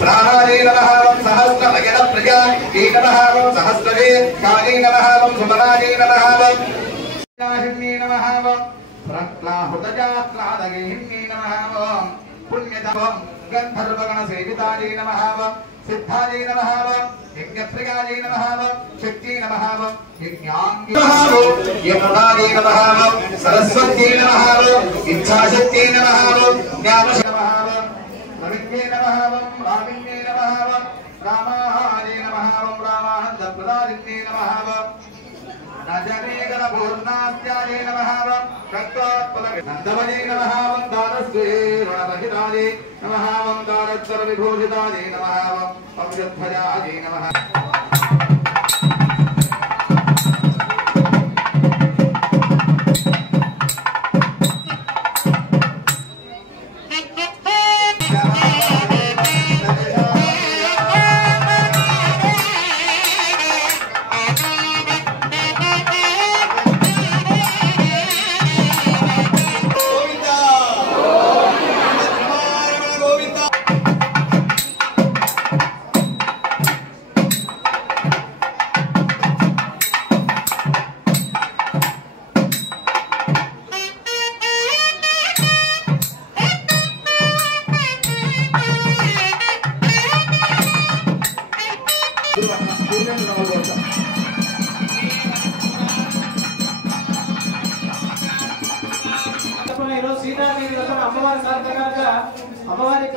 प्राणादि नमः सहस्रमयन प्रजा नमः सहस्रवे काली नमः सुमनादि नमः हिन्नी नमः प्रक्लाहुतजाक्लादगिन्नी नमः पुण्यतमं गन्धर्वगण सेवितादि नमः सिद्धादि नमः यज्ञप्रियादि नमः शक्ति नमः यज्ञांगी नमः यमुनादि नमः सरस्वती नमः इच्छाशक्ति नमः ज्ञानशक्ति नमः रविन्ये नमः रामिन्ये नमः रामाहारे नमः रामानन्दप्रदादिन्ये नमः नजनेगणपूर्णास्यादे नमः नन्दवने नमः दानस्वे रणरहितादे नमः दानत्सर्वविभूषितादे नमः अमृतध्वजादे नमः अम्बावारी